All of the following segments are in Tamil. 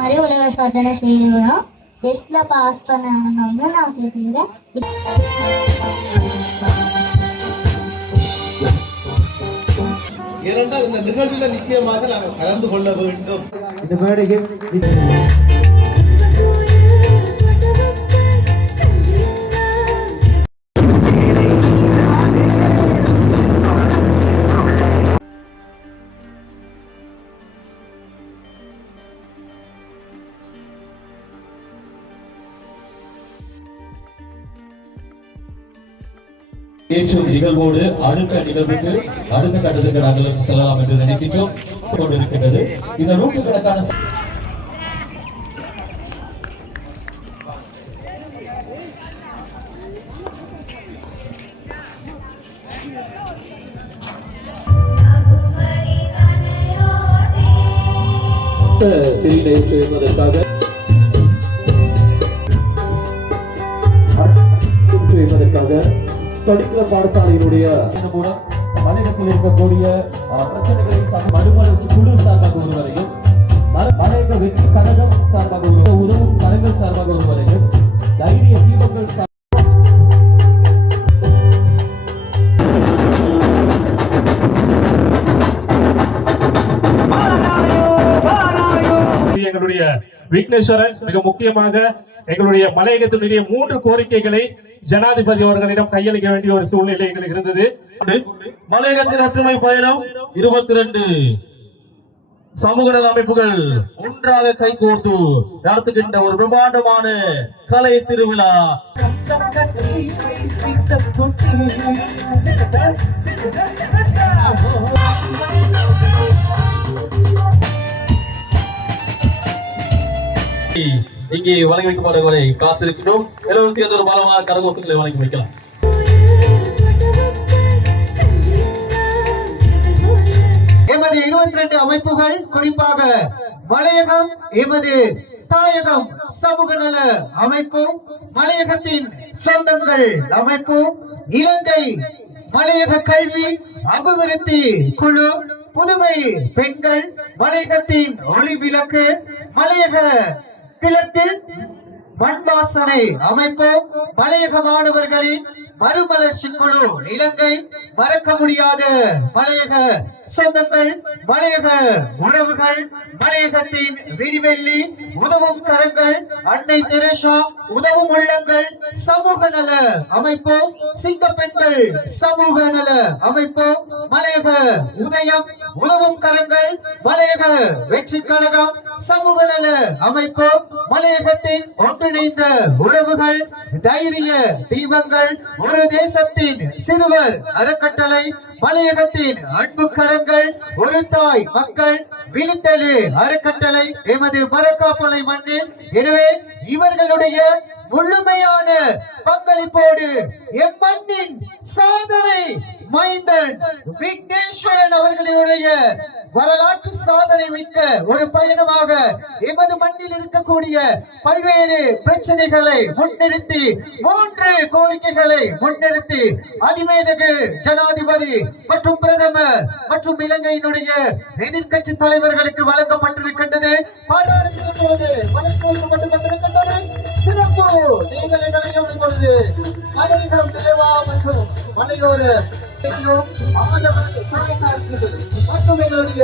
மாதிரி உலக சாதனை செய்யணும். டெஸ்ட்ல பாஸ் பண்ணணும்னு நான் கேட்கிறேன். இரண்டால் இந்த நிகழ்வில் நிச்சயமாக நாங்கள் கலந்து கொள்ள வேண்டும். இந்த மேடைக்கு நிகழ்வோடு அடுத்த நிகழ்வுக்கு அடுத்த கட்டத்துக்கு நாங்கள் செல்லலாம் என்று நினைக்கின்றோம் கொண்டிருக்கிறது. இந்த நூற்றுக்கணக்கான திரியினை செய்வதற்காக படிக்கிற பாடசாலையினுடைய மூலம் மனிதத்தில் இருக்கக்கூடிய பிரச்சனைகளை மறுமலர்ச்சி குழு சார்பாக ஒருவரையும் மலையக வெற்றி கழகம் சார்பாக உதவும் கரங்கள் சார்பாக ஒருவரையும் தைரிய தீபங்கள் எங்களுடைய விக்னேஸ்வரன் மிக முக்கியமாக எங்களுடைய மலையகத்தினுடைய 3 கோரிக்கைகளை ஜனாதிபதி அவர்களிடம் கையளிக்க வேண்டிய ஒரு சூழ்நிலை எங்களுக்கு இருந்தது. மலையகத்தின் ஒற்றுமை பயணம் 22 சமூக நல அமைப்புகள் ஒன்றாக கைகோர்த்து நடத்துகின்ற ஒரு பிரம்மாண்டமான கலை திருவிழா. இங்கே வழங்கி வைக்கப்படுவதை காத்திருக்கிறோம். எல்லோரும் சேர்ந்து ஒரு பலமான கரகோஷங்களை வழங்கி வைக்கலாம். எமது 22 அமைப்புகள், குறிப்பாக மலையகம் எமது தாயகம் சமூக நல அமைப்பு, மலையகத்தின் சொந்தங்கள் அமைப்பு, இலங்கை மலையக கல்வி அபிவிருத்தி குழு, புதுமை பெண்கள், மலையகத்தின் ஒளி விளக்கு, மலையக கிழக்கில் மண் வாசனை அமைப்பு, மலையக மாணவர்களின் மறுமலர்ச்சி குழு இலங்கை, மறக்க முடியாத மலையக சொந்தங்கள், மலையக உறவுகள், மலையகத்தின் விடிவெள்ளி, உதவும் கரங்கள், அன்னை தெரேசா உதவும் உள்ளங்கள் சமூக நல அமைப்பு, சிங்க பெண்கள் சமூக நல அமைப்பு, மலையக உதயம் உதவும் கரங்கள், மலையக வெற்றி கழகம் சமூக நல அமைப்பு, மலையகத்தின் ஒன்றிணைந்த உறவுகள், தைரிய தீபங்கள், ஒரு தேசத்தின் சிறுவர் அறக்கட்டளை, மலையகத்தின் அன்பு கரங்கள், ஒரு தாய் மக்கள் விழித்தலு அறக்கட்டளை எமது மரக்காப்பளை மண்ணில். எனவே இவர்களுடைய முழுமையான பங்களிப்போடு எம் மண்ணின் சாதனை மைந்தன் விக்னேஸ்வரன் அவர்களினுடைய வரலாற்று சாதனை மிக்க ஒரு பயணமாக எமது மண்ணில் இருக்கக்கூடிய பல்வேறு பிரச்சனைகளை முன்னிறுத்தி 3 கோரிக்கைகளை முன்னிறுத்தி அதிமேதகு ஜனாதிபதி மற்றும் பிரதமர் மற்றும் இலங்கையினுடைய எதிர்கட்சி தலைவர்களுக்கு வழங்கப்பட்டிருக்கின்றது. சிறப்பு நீங்கள் எங்களை பொழுது மலையகம் தேவா மற்றும் மலையோர மற்றும் எங்களுடைய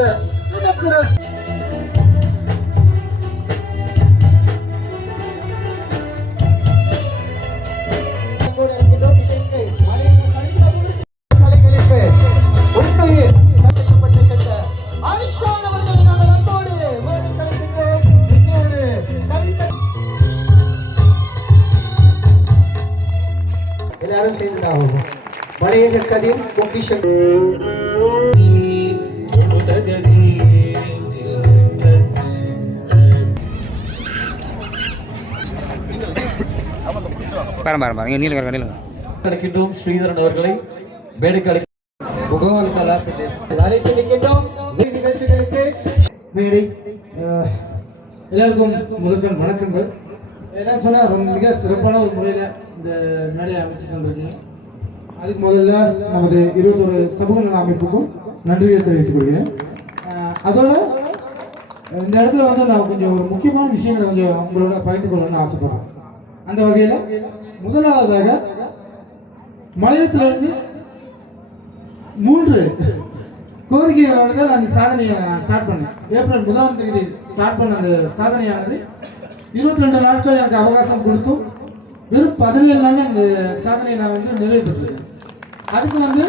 எல்லாரும் சேர்ந்தாகும் மலையக கதிர் பொக்கிஷம். ஸ்ரீதரன் அவர்களை மேடைக்கு எல்லாருக்கும் முதற்கண் வணக்கங்கள். எல்லாம் சொன்னா மிக சிறப்பான ஒரு முறையில் இந்த மேடையை அமைச்சு கொண்டிருக்கீங்க. அதுக்கு முதல்ல நமது 21 சமூக நல அமைப்புக்கும் நன்றியை தெரிவித்துக் கொள்கிறேன். அதோட இந்த இடத்துல வந்து நான் கொஞ்சம் ஒரு முக்கியமான விஷயங்களை கொஞ்சம் உங்களோட பகிர்ந்து கொள்ளணும்னு ஆசைப்படுறேன். அந்த வகையில் முதலாவதாக மலையத்திலிருந்து 3 கோரிக்கைகளோட தான் நான் இந்த சாதனையை ஸ்டார்ட் பண்ணேன். ஏப்ரல் 1ஆம் தேதி ஸ்டார்ட் பண்ண அந்த சாதனையானது 22 நாட்கள் எனக்கு அவகாசம் கொடுத்தும் வெறும் 17 நாள் அந்த சாதனையை நான் வந்து நிறைவு பெற்றேன். அதுக்கு வந்து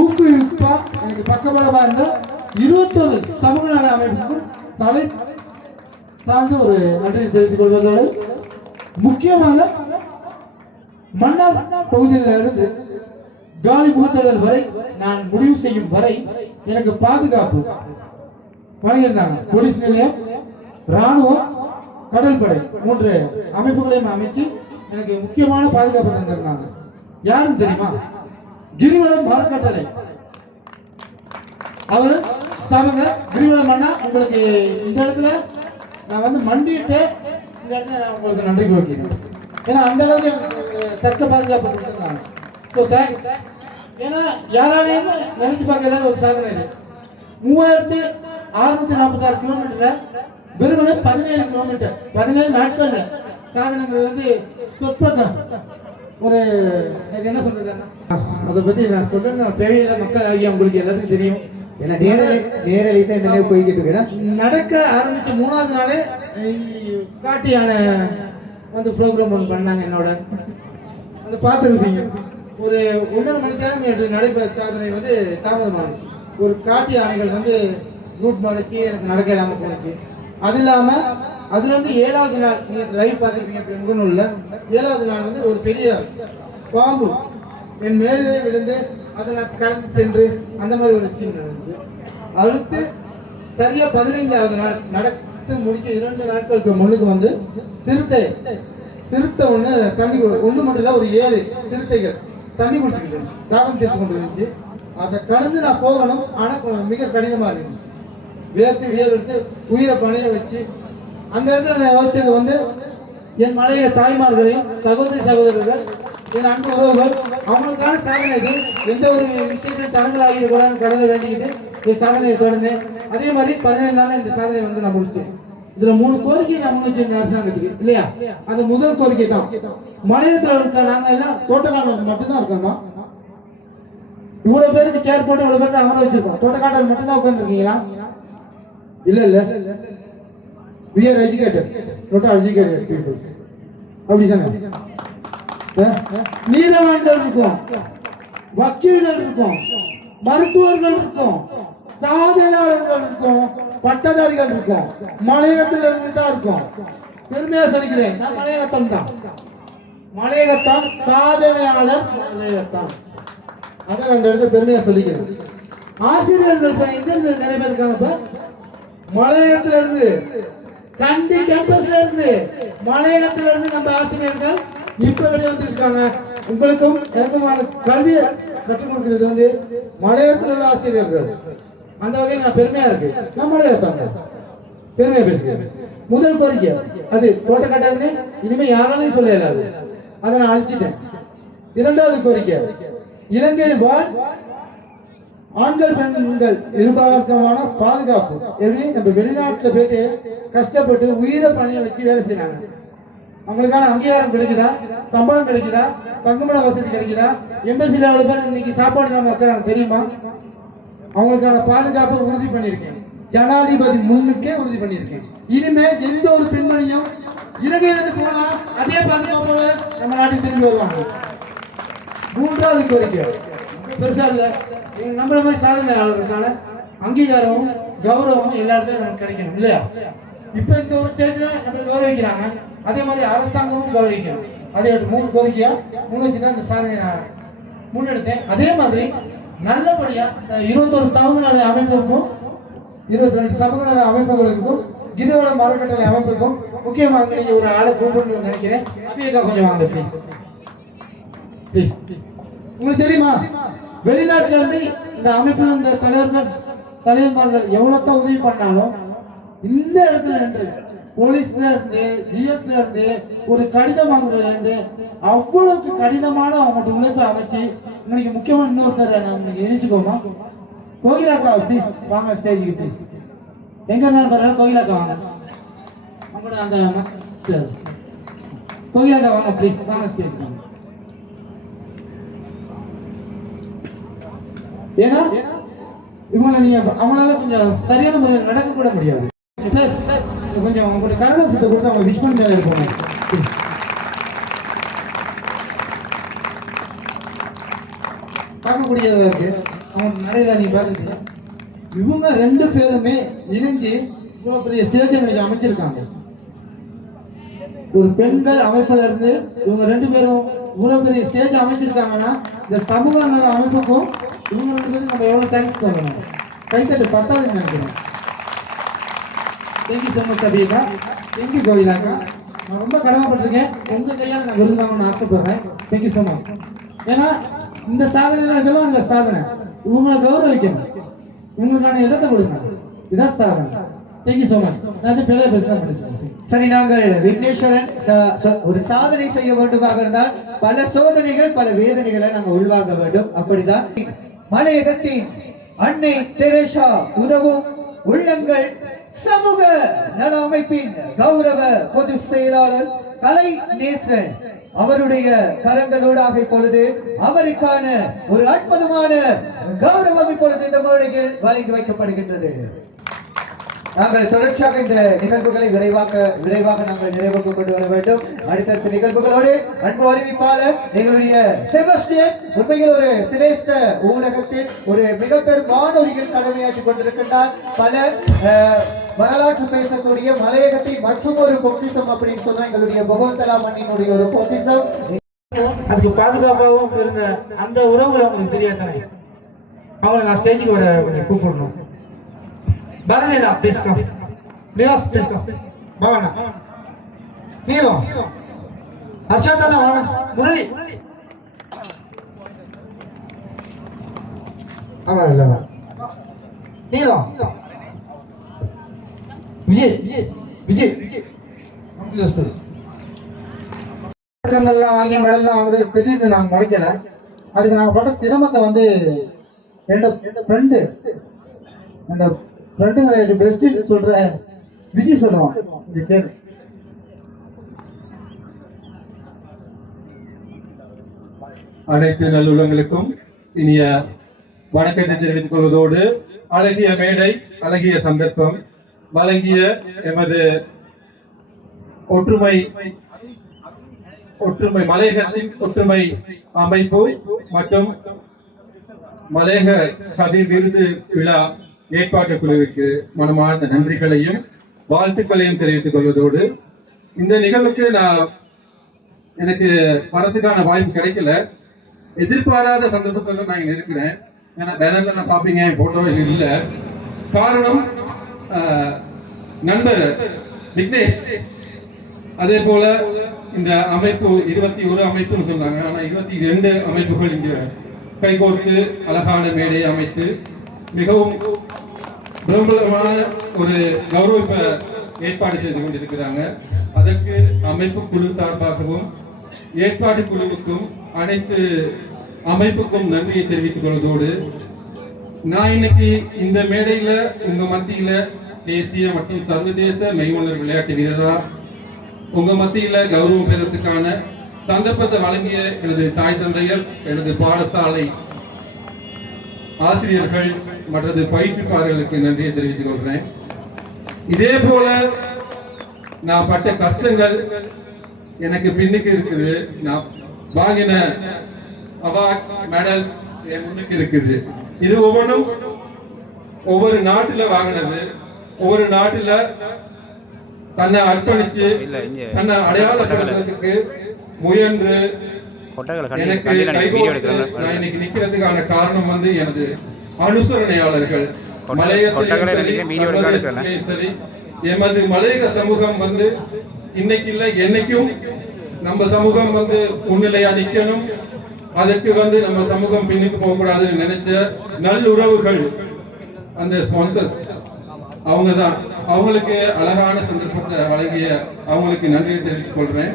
ஊக்குவிப்பா எனக்கு பக்கபலமாக இருந்த 21 சமூக நல அமைப்புக்கும் தலை சார்ந்த ஒரு நன்றி தெரிவித்துக் கொள்வதோடு முக்கியமாக மன்னார் பகுதியில் இருந்து காலி முகத்தடல் வரை நான் முடிவு செய்யும் வரை எனக்கு பாதுகாப்பு வழங்கியிருந்தாங்க. போலீஸ் நிலையம், ராணுவம், கடற்படை 3 அமைப்புகளையும் அமைச்சு எனக்கு முக்கியமான பாதுகாப்பு தந்திருந்தாங்க. யாருன்னு தெரியுமா? கிரிவலம் அறக்கட்டளை. அவர் ஸ்தாபக கிரிவலம் அண்ணா. உங்களுக்கு இந்த இடத்துல நான் வந்து மண்டிட்டு இந்த இடத்துல நான் உங்களுக்கு நன்றி கொடுக்கிறேன். ஏன்னா அந்த அளவுக்கு எனக்கு தக்க பாதுகாப்பு கொடுத்துருந்தாங்க. So thanks. ஏன்னா யாராலையும் நினைச்சு பார்க்கறது ஒரு சாதனை இது. 3646 கிலோமீட்டர் வெறுமனே 17 கிலோமீட்டர் 17 நாட்கள்ல சாதனைகள் வந்து சொற்பம். ஒரு என்ன சொல்றது, அதை பத்தி நான் சொல்ல தேவையில்லை. மக்கள் ஆகிய உங்களுக்கு எல்லாத்துக்கும் தெரியும். ஏன்னா நேரலை தான் இந்த போய்கிட்டு இருக்கேன். நடக்க ஆரம்பிச்ச 3ஆவது நாளே காட்டு யானை வந்து ப்ரோக்ராம் ஒன்று பண்ணாங்க என்னோட. அதை பார்த்துருப்பீங்க. ஒரு 1.5 மணி நேரம் என்று நடைபெற சாதனை வந்து தாமதமாகிடுச்சு. ஒரு காட்டு யானைகள் வந்து ரூட் மறைச்சி எனக்கு நடக்க இல்லாமல் போனுச்சு. அது இல்லாமல் அதுல இருந்து 7ஆவது நாள் நீங்கள் லைவ் பார்த்துருப்பீங்க முகநூல்ல. 7ஆவது நாள் வந்து ஒரு பெரிய பாம்பு என் மேலே விழுந்து அதை நான் கடந்து சென்று அந்த மாதிரி ஒரு சீன் நடந்துச்சு. அடுத்து சரியா 15ஆவது நாள் நடத்து முடிக்க 2 நாட்களுக்கு முன்னுக்கு வந்து சிறுத்தை ஒன்று தண்ணி ஒன்று மட்டும் இல்லை, ஒரு 7 சிறுத்தைகள் தண்ணி குடிச்சுக்கிட்டு இருந்துச்சு. தாகம் தீர்த்து கொண்டு இருந்துச்சு. அதை கடந்து நான் போகணும். ஆனால் மிக கடினமாக இருந்துச்சு. வியர்த்து உயிரை பணைய வச்சு அந்த இடத்துல நான் யோசிச்சது வந்து என் மலைய தாய்மார்களையும் சகோதரர்கள், என் அன்பு உறவுகள், அவங்களுக்கான சாதனை இது. எந்த ஒரு விஷயத்தையும் தடங்களாகிடக்கூடாதுன்னு கடலை வேண்டிக்கிட்டு இந்த சாதனையை தொடர்ந்தேன். அதே மாதிரி 17 நாள் இந்த சாதனை வந்து நான் முடிச்சிட்டேன். இதுல 3 கோரிக்கை நான் முன்வச்சிருந்தேன் அரசாங்கத்துக்கு இல்லையா? அது முதல் கோரிக்கை தான். மலையத்துல இருக்க நாங்க எல்லாம் தோட்டக்காரர்கள் மட்டும்தான் இருக்கோமா? இவ்வளவு பேருக்கு சேர் போட்டு இவ்வளவு பேருக்கு அமர வச்சிருக்கோம். தோட்டக்காரர்கள் மட்டும்தான் உட்கார்ந்து இருக்கீங்களா? இல்ல we are educated, total educated people. அப்படிதானே? நீதிமன்றங்கள் இருக்கும், வக்கீல்கள் இருக்கும், மருத்துவர்கள் இருக்கும், சாதனையாளர்கள் இருக்கும், பட்டதாரிகள் இருக்கும். மலையகத்தில் இருந்து தான் இருக்கும். பெருமையா சொல்லிக்கிறேன், நான் மலையகத்தான் தான். மலையகத்தான் சாதனையாளர் மலையகத்தான். அதான் அந்த இடத்துல பெருமையா சொல்லிக்கிறேன். ஆசிரியர்கள் எங்க இருந்து நிறைய பேர் இருக்காங்க. மலையகத்துல இருந்து, கண்டி கேம்பஸ்ல இருந்து, மலையகத்துல இருந்து நம்ம ஆசிரியர்கள் இப்ப வெளியே வந்துருக்காங்க. உங்களுக்கும் எனக்குமான கல்வியை கற்றுக் கொடுக்கிறது வந்து மலையகத்தில் உள்ள ஆசிரியர்கள். அந்த வகையில் நான் பெருமையா இருக்கு. நான் மலையகத்தாங்க பெருமையா பேசுகிறேன். முதல் கோரிக்கை அது தோட்டக்காட்டே இனிமே யாராலையும் சொல்ல இயலாது. அதை நான் அழிச்சிட்டேன். 2வது கோரிக்கை இலங்கையில் வாழ் ஆண்கள் பெண்கள் இருபாலருக்கான பாதுகாப்பு. எப்படி நம்ம வெளிநாட்டுல போயிட்டு கஷ்டப்பட்டு உயிரை பணிய வச்சு வேலை செய்யறாங்க. அவங்களுக்கான அங்கீகாரம் கிடைக்குதா? சம்பளம் கிடைக்குதா? தங்குமிட வசதி கிடைக்குதா? எம்பசில எவ்வளவு பேர் இன்னைக்கு சாப்பாடு நம்ம வைக்கிறாங்க தெரியுமா? அவங்களுக்கான பாதுகாப்பை உறுதி பண்ணியிருக்கேன். ஜனாதிபதி முன்னுக்கே உறுதி பண்ணியிருக்கேன். இனிமே எந்த ஒரு பெண்மணியும் இலங்கையிலிருந்து போனா அதே பாதுகாப்போட நம்ம நாட்டுக்கு திரும்பி வருவாங்க. 3வது கோரிக்கை பெருசா இல்ல, நம்மள மாதிரி சாதனையாளர்களுக்கான அங்கீகாரமும் கௌரவமும் எல்லா இடத்துலயும் நமக்கு கிடைக்கணும் இல்லையா? இப்ப இந்த ஒரு ஸ்டேஜ்ல நம்மளை கௌரவிக்கிறாங்க, அதே மாதிரி அரசாங்கமும் கௌரவிக்கணும். அதே 3 கோரிக்கையா முன்வச்சுதான் இந்த சாதனை நான் முன்னெடுத்தேன். அதே மாதிரி நல்லபடியா 21 சமூக நல அமைப்புக்கும் 22 சமூக நல அமைப்புகளுக்கும் கிரிவலம் அறக்கட்டளை அமைப்புக்கும் முக்கியமாக நீங்க ஒரு ஆளை கூப்பிடணும்னு நினைக்கிறேன். கொஞ்சம் வாங்க ப்ளீஸ். உங்களுக்கு தெரியுமா, வெளிநாட்டுல இருந்து இந்த அமைப்பில் இந்த தலைவர்கள் எவ்வளவுதான் உதவி பண்ணாலும் இந்த இடத்துல நின்று போலீஸ்ல இருந்து ஜிஎஸ்ல இருந்து ஒரு கடிதம் வாங்குறதுல இருந்து அவ்வளவுக்கு கடினமான அவங்கள்ட்ட உழைப்பை அமைச்சு இன்னைக்கு முக்கியமான இன்னொருத்தர் நான் இணைச்சுக்கோமா, கோகிலாக்கா ப்ளீஸ் வாங்க ஸ்டேஜுக்கு ப்ளீஸ். எங்க இருந்தாலும் பரவாயில்ல, கோயிலாக்கா வாங்க. உங்களோட அந்த கோயிலாக்கா வாங்க ப்ளீஸ், வாங்க ஸ்டேஜ் வாங்க. ஏன்னா இவங்களை நீங்க அவங்களால கொஞ்சம் சரியான முறையில் நடக்க கூட முடியாது. கொஞ்சம் அவங்களுடைய கரதோஷத்தை கொடுத்து அவங்க விஷ் பண்ணி இருப்போம். பார்க்கக்கூடியதா இருக்கு. அவங்க நடையில நீங்க பார்த்துருக்கீங்க. இவங்க 2 பேருமே இணைஞ்சு இவ்வளவு பெரிய ஸ்டேஜ் அமைச்சிருக்காங்க. ஒரு பெண்கள் அமைப்புல இருந்து இவங்க 2 பேரும் இவ்வளவு பெரிய ஸ்டேஜ் அமைச்சிருக்காங்கன்னா இந்த சமூக நல அமைப்புக்கும் இவங்க 2 பேரும் நம்ம எவ்வளவு தேங்க்ஸ் சொல்லணும். கைத்தட்டு பத்தாதுன்னு நினைக்கிறேன். Thank you so much Abhika, thank you கோயிலாக்கா. நான் ரொம்ப கடமைப்பட்டிருக்கேன். உங்க கையால் நான் விருது வாங்கணும்னு ஆசைப்படுறேன். Thank you so much. ஏன்னா இந்த சாதனை இதெல்லாம் இல்லை சாதனை. இவங்களை கௌரவிக்கணும், இவங்களுக்கான இடத்தை கொடுங்க. இதான் சாதனை. Thank you so much. நான் பெரிய பேசுறேன். சரி, நாங்கள் விக்னேஸ்வரன் ஒரு சாதனை செய்ய வேண்டுமாக இருந்தால் பல சோதனைகள் பல வேதனைகளை நாங்கள் உள்வாங்க வேண்டும். அப்படிதான் மலையகத்தின் அன்னை தெரேசா உதவும் உள்ளங்கள் சமூக நல அமைப்பின் கௌரவ பொதுச் செயலாளர் கலை நேசன் அவருடைய கரங்களோடாக இப்பொழுது அவருக்கான ஒரு அற்புதமான கௌரவம் இப்பொழுது இந்த மேடையில் வழங்கி வைக்கப்படுகின்றது. நாங்கள் தொடர்ச்சியாக இந்த நிகழ்வுகளை விரைவாக நாங்கள் நிறைவுக்கு கொண்டு வர வேண்டும். அடுத்தடுத்த நிகழ்வுகளோடு அன்பு அறிவிப்பாளர் எங்களுடைய செபஸ்டியன் உண்மையில் ஒரு சிரேஷ்ட ஊடகத்தில் ஒரு மிகப்பெரும் வானொலியில் கடமையாற்றிக் கொண்டிருக்கின்றார். பல வரலாற்று பேசக்கூடிய மலையகத்தின் மற்றும் ஒரு பொக்கிஷம் அப்படின்னு சொன்னா எங்களுடைய பகவந்தலா மண்ணினுடைய ஒரு பொக்கிஷம். அதுக்கு பாதுகாப்பாகவும் இருந்த அந்த உறவுகளை உங்களுக்கு தெரியாதானே. அவங்களை நான் ஸ்டேஜுக்கு வர கூப்பிடணும். Baranela, please come. Leos, please come. Bhavana. Nilo. Harshatana, Murali. Amala. Nilo. Vijay. வாங்கி மெடல்லாம் வாங்குறது பெரிய நாங்கள் முடிக்கல. அதுக்கு நாங்கள் பட்ட சிரமத்தை வந்து என்னோட ஃப்ரெண்டு பெஸ்ட் சொல்ற விஜய் சொல்லுவான். அனைத்து நல்லுள்ளங்களுக்கும் இனிய வணக்கத்தை தெரிவித்துக் கொள்வதோடு அழகிய மேடை, அழகிய சந்தர்ப்பம் வழங்கிய எமது ஒற்றுமை மலையகத்தின் ஒற்றுமை அமைப்பு மற்றும் மலையக கதிர் விருது விழா ஏற்பாட்டு குழுவிற்கு மனமார்ந்த நன்றிகளையும் வாழ்த்துக்களையும் தெரிவித்துக் கொள்வதோடு இந்த நிகழ்வுக்கு எனக்கு வரதுக்கான வாய்ப்பு கிடைக்கல. எதிர்பாராத சந்தர்ப்பத்தில் நான் இங்க இருக்கிறேன். ஏன்னா பேனர்ல பாப்பீங்க, போட்டோ இல்ல. காரணம் நண்பர் விக்னேஷ், அதே போல இந்த அமைப்பு 21 அமைப்புன்னு சொன்னாங்க. ஆனா 22 அமைப்புகள் இங்க கைகோர்த்து அழகான மேடையை அமைத்து மிகவும் பிரபலமான ஒரு கௌரவ ஏற்பாடு செய்து கொண்டிருக்கிறாங்க. அதற்கு அமைப்பு குழு சார்பாகவும் ஏற்பாடு குழுவுக்கும் அனைத்து அமைப்புக்கும் நன்றியை தெரிவித்துக் கொள்வதோடு நான் இன்னைக்கு இந்த மேடையில உங்க மத்தியில தேசிய மற்றும் சர்வதேச மெய்மலர் விளையாட்டு வீரரா உங்க மத்தியில கௌரவம் பெறத்துக்கான சந்தர்ப்பத்தை வழங்கிய எனது தாய் தந்தையர், எனது பாடசாலை ஆசிரியர்கள் மற்றது பயிற்றுப்பாளர்களுக்கு நன்றியை தெரிவித்துக் கொள்கிறேன். இதே போல நான் பட்ட கஷ்டங்கள் எனக்கு பின்னுக்கு இருக்குது. நான் வாங்கின அவார்ட் மெடல்ஸ் என் முன்னுக்கு இருக்குது. இது ஒவ்வொன்றும் ஒவ்வொரு நாட்டுல வாங்கினது, ஒவ்வொரு நாட்டுல தன்னை அர்ப்பணிச்சு தன்னை அடையாளப்படுத்துறதுக்கு முயன்று எனக்கு கைகோர்த்து நான் இன்னைக்கு நிக்கிறதுக்கான காரணம் வந்து எனது அனுசரணையாளர்கள். சரி, எமது மலையக சமூகம் வந்து இன்னைக்கு இல்லை என்னைக்கும் நம்ம சமூகம் வந்து முன்னிலையா நிக்கணும். அதுக்கு வந்து நம்ம சமூகம் பின்னுக்கு போக கூடாதுன்னு நினைச்ச நல்லுறவுகள், அந்த ஸ்பான்சர்ஸ் அவங்க தான். அவங்களுக்கு அழகான சந்தர்ப்பத்தை வழங்கிய அவங்களுக்கு நன்றியை தெரிவித்துக் கொள்றேன்.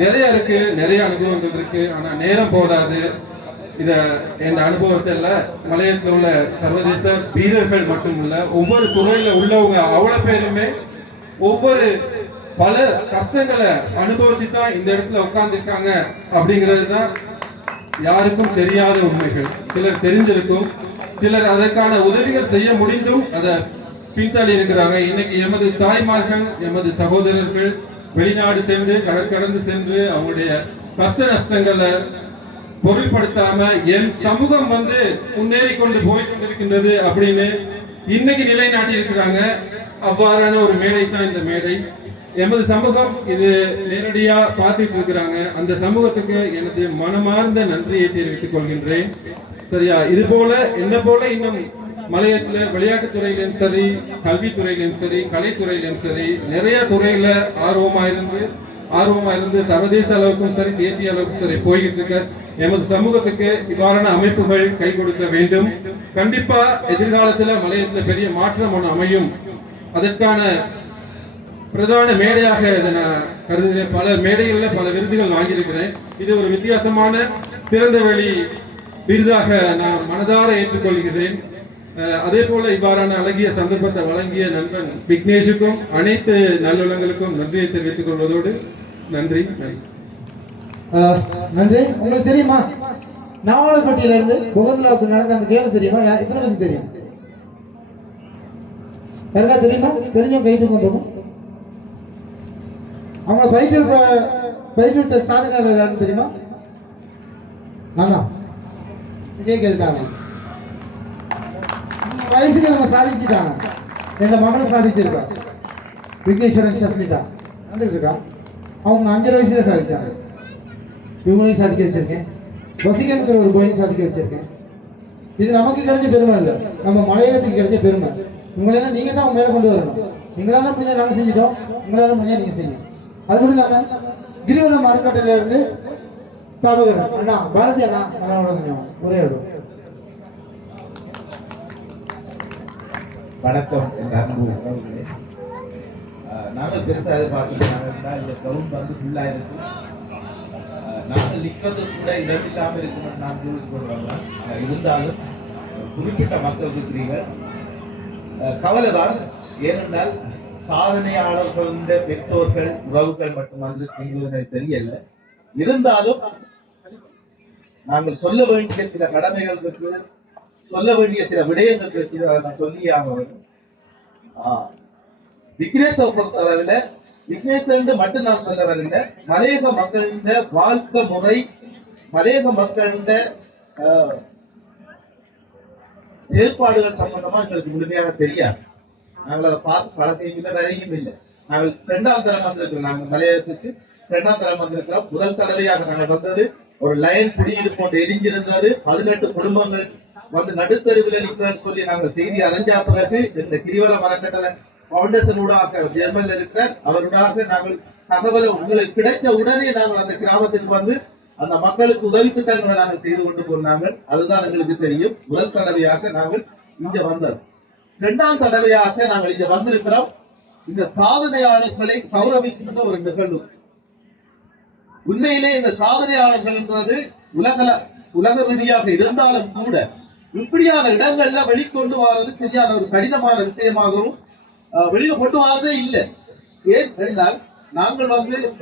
நிறைய இருக்கு, நிறைய அனுபவங்கள் இருக்கு. ஆனா நேரம் போதாது. இத என் அனுபவத்துல மலையத்தில் உள்ள சர்வதேச வீரர்கள் மட்டும் இல்ல, ஒவ்வொரு துறையில உள்ளவங்க அவ்வளவு பேருமே ஒவ்வொரு பல கஷ்டங்களை அனுபவிச்சு தான் இந்த இடத்துல உட்கார்ந்துருக்காங்க அப்படிங்கிறது தான் யாருக்கும் தெரியாத உண்மைகள். சிலர் தெரிஞ்சிருக்கும், சிலர் அதற்கான உதவிகள் செய்ய முடிந்தும் அதை பின்தள்ளி இருக்கிறாங்க. இன்னைக்கு எமது தாய்மார்கள், எமது சகோதரர்கள் வெளிநாடு சென்று கடற்கடந்து சென்று அவங்களுடைய கஷ்ட நஷ்டங்களை பொருட்படுத்தாம என் சமூகம் முன்னேறி கொண்டு போய் கொண்டிருக்கின்றது அப்படின்னு இன்னைக்கு நிலைநாட்டி இருக்கிறாங்க. அவ்வாறான ஒரு மேடை தான் இந்த மேடை. எமது சமூகம் இது நேரடியா பார்த்துட்டு இருக்கிறாங்க. அந்த சமூகத்துக்கு எனது மனமார்ந்த நன்றியை தெரிவித்துக் கொள்கின்றேன். சரியா, இது போல என்ன போல இன்னும் மலையத்துல விளையாட்டுத் துறையிலும் சரி, கல்வித்துறையிலும் சரி, கலைத்துறையிலும் சரி, நிறைய துறையில ஆர்வமா இருந்து சர்வதேச அளவுக்கும் சரி, தேசிய அளவுக்கும் சரி போய்கிட்டு இருக்க எமது சமூகத்துக்கு இவ்வாறான அமைப்புகள் கை கொடுக்க வேண்டும். கண்டிப்பா எதிர்காலத்துல மலையத்துல பெரிய மாற்றம் ஒன்று அமையும். அதற்கான பிரதான மேடையாக இதை நான் கருதுகிறேன். பல மேடைகளில் பல விருதுகள் வாங்கியிருக்கிறேன். இது ஒரு வித்தியாசமான திறந்த வெளி விருதாக நான் மனதார ஏற்றுக்கொள்கிறேன். அதே போல இவ்வாறான அழகிய சந்தர்ப்பத்தை வழங்கிய நண்பன் விக்னேஷுக்கும் அனைத்து நல்லுள்ளங்களுக்கும் நன்றியை தெரிவித்துக் கொள்வதோடு நன்றி. நன்றி. உங்களுக்கு தெரியுமா, நாவலப்பட்டியில இருந்து பொகந்துலாவுக்கு நடந்த அந்த கேள்வி தெரியுமா? எத்தனை பேருக்கு தெரியும்? யாருக்கா தெரியுமா? தெரிஞ்ச கைது கொண்டு அவங்க பயிற்று சாதனை யாருன்னு தெரியுமா? நானா இதே கேள்விட்டாங்க. வயசுக்கு அவங்க சாதிச்சுட்டாங்க. எங்க மகளும் சாதிச்சிருக்கா, விக்னேஸ்வரன் சஸ்மிதா வந்துருக்கா. அவங்க 5 வயசுல சாதிச்சாங்க. இவங்களையும் சாதிக்க வச்சிருக்கேன். வசிகனுங்கிற ஒரு கோயிலையும் சாதிக்க வச்சிருக்கேன். இது நமக்கு கிடைச்ச பெருமை இல்லை, நம்ம மலையகத்துக்கு கிடைச்ச பெருமை. உங்களெல்லாம் நீங்க தான் மேலே கொண்டு வரணும். எங்களால முடிஞ்சா நாங்கள் செஞ்சிட்டோம், உங்களால முடிஞ்சா நீங்க செய்யுங்க. அது மட்டும் இல்லாம கிரிவலம் அறக்கட்டளையில இருந்து ஸ்தாபகர் அண்ணா பாரதி அண்ணா கொஞ்சம் உரையாடும். வணக்கம் என்ற அன்பு உறவுகளே. நாங்கள் பெருசாக எதிர்பார்த்துருக்காங்க. இந்த கிரவுண்ட் ஃபுல்லா இருக்கு. நாங்கள் நிற்கிறது கூட இடமில்லாமல் இருக்கணும்னு நான் சொல்லிக் கொள்வாங்க. இருந்தாலும் குறிப்பிட்ட மக்கள் இருக்கிறீர்கள். கவலைதான். ஏனென்றால் சாதனையாளர்களுடைய பெற்றோர்கள் உறவுகள் மட்டும் வந்திருக்கீங்க தெரியல. இருந்தாலும் நாங்கள் சொல்ல வேண்டிய சில கடமைகள் இருக்குது, சொல்ல வேண்டிய சில விடயங்கள் இருக்குது. அதை நான் சொல்லியே ஆக வேண்டும். விக்னேஷை பொறுத்த அளவில் விக்னேஷ் மட்டும் நான் சொல்ல வரல, மலையக மக்களின் வாழ்க்கை முறை, மலையக மக்களின் செயல்பாடுகள் சம்பந்தமா எங்களுக்கு முழுமையாக தெரியாது. நாங்கள் அதை பார்த்து பழக்கம் வரையும் இல்லை. நாங்கள் 2ஆம் தரம் வந்திருக்கிறோம். நாங்கள் மலையகத்துக்கு 2ஆம் தரம் வந்திருக்கிறோம். முதல் தடவையாக நாங்கள் வந்தது ஒரு லைன் குடியிருப்பு போன்று எரிஞ்சிருந்தது. 18 குடும்பங்கள் நடுத்தருவில் நிற்கிறன்னு சொல்லி நாங்கள் செய்தி அறிஞ்சா பிறகு இந்த கிரிவலம் அறக்கட்டளை பவுண்டேஷன் ஊடாக ஜெர்மனில் இருக்கிற அவருடாக நாங்கள் தகவலை உங்களுக்கு கிடைத்த உடனே நாங்கள் அந்த கிராமத்துக்கு அந்த மக்களுக்கு உதவி திட்டங்களை நாங்கள் செய்து கொண்டு போனாங்க. அதுதான் எங்களுக்கு தெரியும். முதல் தடவையாக நாங்கள் இங்க வந்தது. 2ஆம் தடவையாக நாங்கள் இங்க வந்திருக்கிறோம். இந்த சாதனையாளர்களை கௌரவிக்கின்ற ஒரு நிகழ்வு. உண்மையிலே இந்த சாதனையாளர்கள் என்றது உலக ரீதியாக இருந்தாலும் கூட இப்படியான இடங்கள்ல வெளிக்கொண்டு வர்றது சரியான ஒரு கடினமான விஷயமாகவும் வெளியில கொண்டு வரதே இல்லை. ஏன் என்றால் நாங்கள்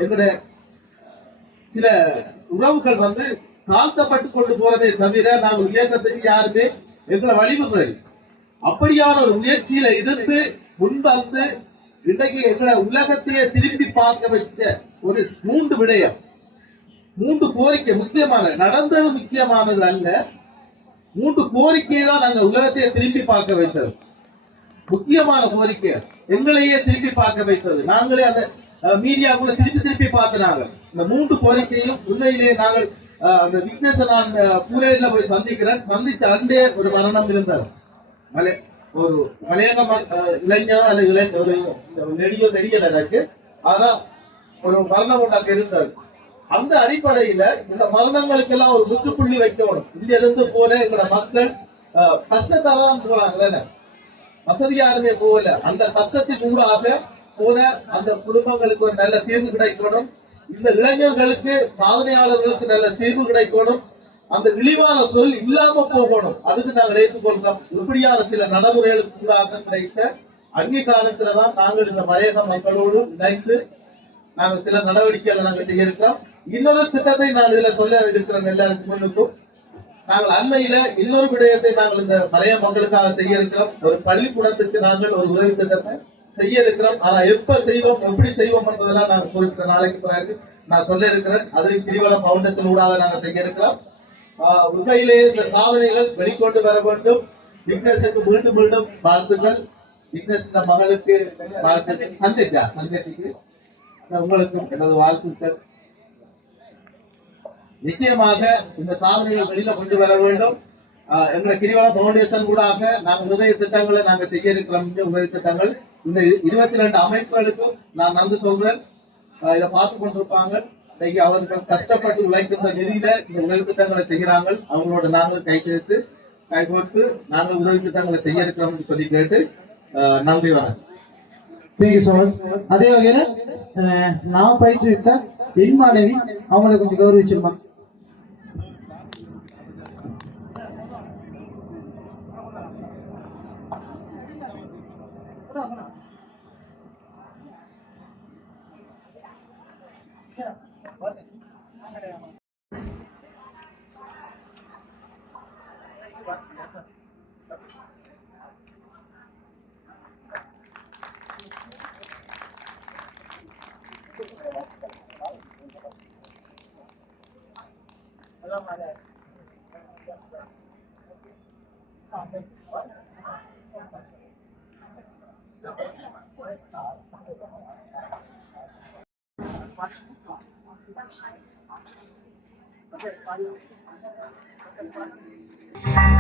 எங்களுடைய சில உறவுகள் தாழ்த்தப்பட்டு கொண்டு போறதே தவிர நாங்கள் உயர்ந்ததுக்கு யாருமே எங்களை வழிமுறை அப்படியான ஒரு முயற்சியில இருந்து முன்வந்து இன்றைக்கு எங்களை உலகத்தையே திரும்பி பார்க்க வச்ச ஒரு 3 விடயம், 3 கோரிக்கை முக்கியமான, நடந்தது முக்கியமானது அல்ல, 3 கோரிக்கையை தான் நாங்கள் உலகத்தையே திரும்பி பார்க்க வைத்தது. முக்கியமான கோரிக்கை எங்களையே திருப்பி பார்க்க வைத்தது. நாங்களே அந்த மீடியாக்குள்ள திருப்பி பார்த்தாங்க. இந்த 3 கோரிக்கையும் உண்மையிலேயே நாங்கள் அந்த விக்னேஷை நான் பூரேல போய் சந்திச்ச அண்டே ஒரு மரணம் இருந்தது. ஒரு மலையக இளைஞரோ அல்ல ஒரு நெடியோ தெரியல எனக்கு, ஆனா ஒரு மரணம் ஒன்றாக இருந்தது. அந்த அடிப்படையில இந்த மரணங்களுக்கெல்லாம் ஒரு முற்றுப்புள்ளி வைக்கணும். இங்க இருந்து போல எங்களோட மக்கள் கஷ்டத்தால தான் போறாங்கல்ல, வசதி யாருமே போகல. அந்த கஷ்டத்தின் ஊடாக போன அந்த குடும்பங்களுக்கு ஒரு நல்ல தீர்வு கிடைக்கணும். இந்த இளைஞர்களுக்கு, சாதனையாளர்களுக்கு நல்ல தீர்வு கிடைக்கணும். அந்த இழிவான சொல் இல்லாம போகணும். அதுக்கு நாங்கள் ஏற்றுக்கொள்கிறோம். இப்படியான சில நடைமுறைகளுக்கு கிடைத்த அங்கீகாரத்துலதான் நாங்கள் இந்த மலையக மக்களோடு இணைந்து நாங்கள் சில நடவடிக்கைகளை நாங்கள் செய்ய இருக்கிறோம். இன்னொரு திட்டத்தை நான் இதுல சொல்ல இருக்கிறேன் எல்லாருக்கும் முன்னுக்கும். நாங்கள் அண்மையில இன்னொரு விடயத்தை நாங்கள் இந்த மலைய மக்களுக்காக செய்ய இருக்கிறோம். ஒரு பள்ளிக்கூடத்துக்கு நாங்கள் ஒரு உதவி திட்டத்தை செய்ய இருக்கிறோம். ஆனா எப்ப செய்வோம், எப்படி செய்வோம் என்பதெல்லாம் நாங்கள் குறிப்பிட்ட நாளைக்கு பிறகு நான் சொல்ல இருக்கிறேன். அது கிரிவலம் பவுண்டேஷன் ஊடாக நாங்கள் செய்ய இருக்கிறோம். உண்மையிலே இந்த சாதனைகள் வெளிக்கொண்டு வர வேண்டும். விக்னேஷுக்கு மீண்டும் மீண்டும் வாழ்த்துக்கள். விக்னேஷ் மகளுக்கு வாழ்த்துக்கள். தந்தைக்கு உங்களுக்கும் எனது வாழ்த்துக்கள். நிச்சயமாக இந்த சாதனைகள் வெளியில கொண்டு வர வேண்டும். எங்களை கிரிவலம் பவுண்டேஷன் ஊடாக நாங்கள் உதவி திட்டங்களை நாங்கள் செய்ய இருக்கிறோம். உதவி திட்டங்கள் இந்த 22 அமைப்புகளுக்கும் நான் நன்றி சொல்றேன். இதை பார்த்து கொண்டிருப்பாங்க. இன்னைக்கு அவர்கள் கஷ்டப்பட்டு உழைக்கின்ற நிதியில இந்த உதவி திட்டங்களை செய்கிறாங்க. அவங்களோட நாங்கள் கை சேர்த்து கைகோர்த்து நாங்கள் உதவி திட்டங்களை செய்ய இருக்கிறோம் சொல்லி கேட்டு நன்றி வணக்கம். அதே வகையில நான் பயிற்றுவித்த பெண் மாணவி அவங்களை கொஞ்சம் கௌரவிச்சிருமா.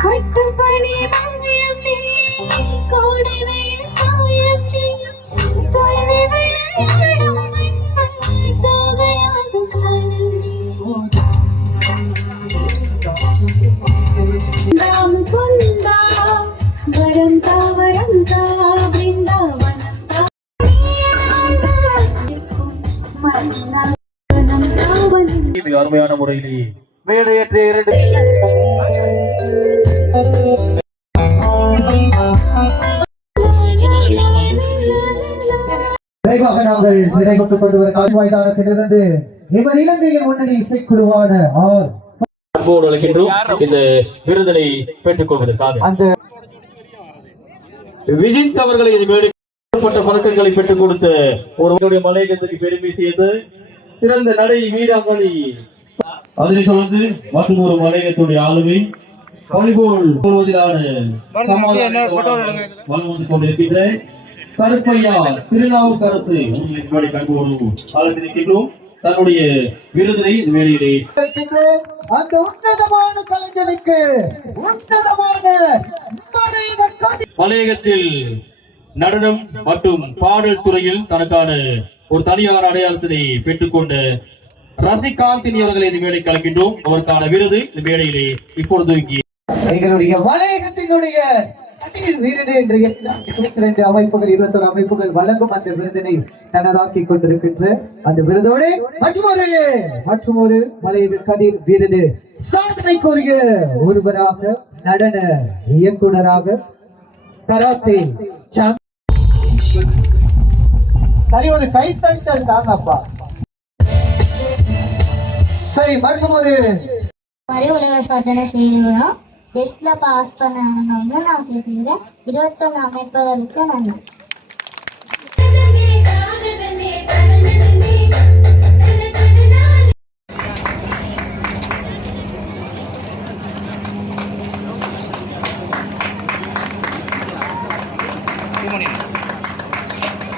கொட்டுப்பனி மாயம் நீ கோடினையில் சாயம் நீ தொலை விளையாடும் தோகையாடும் ராம குந்தா வரந்தா வரந்தா பிருந்தாவனந்தா மிக அருமையான முறையிலே மேடையேற்ற 2 விரைவாக நாங்கள் நிறைவுற்று கொண்டு வர காட்சி மைதானத்திலிருந்து எமது இலங்கையின் முன்னணி இசைக்குழுவான அன்போடு அழைக்கின்றோம் இந்த விருதினை பெற்றுக் கொள்வதற்காக. அந்த விஜித் அவர்களை இது மேடைப்பட்ட பதக்கங்களை பெற்றுக் கொடுத்த ஒரு மலையகத்துக்கு பெருமை செய்து சிறந்த நடை வீராங்கனை. அதனைத் தொடர்ந்து மற்றும் ஒரு மலையகத்துடைய ஆளுமை வாலிபால் போவதிலான வந்து கொண்டிருக்கின்ற கருப்பையா திருநாவுக்கரசு கண்போடு அழைத்திருக்கின்றோம். தன்னுடைய விருதினை வேலையிலே அந்த உன்னதமான கலைஞனுக்கு உன்னதமான மலையகத்தில் நடனம் மற்றும் பாடல் துறையில் தனக்கான ஒரு தனியான அடையாளத்தினை பெற்றுக்கொண்ட ரசிகாந்தினி அவர்களை இந்த மேடை கலக்கின்றோம். அவருக்கான விருது இந்த மேடையிலே இப்பொழுது எங்களுடைய மலையகத்தினுடைய விருது என்று 22 அமைப்புகள் 21 அமைப்புகள் வழங்கும் அந்த விருதினை தனதாக்கி கொண்டிருக்கின்ற அந்த விருதோடு மற்றும் ஒரு மலையக கதிர் விருது சாதனைக்குரிய ஒருவராக நடன இயக்குனராக கராத்தே சரி ஒரு கைத்தட்டல் தாங்கப்பா. சரி மற்றும் ஒரு உலக சாதனை செய்யணும். டெஸ்ட்ல பாஸ் பண்ணணும்னு நான் கேட்கிறேன். 21 அமைப்புகளுக்கு நன்றி.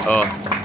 Oh.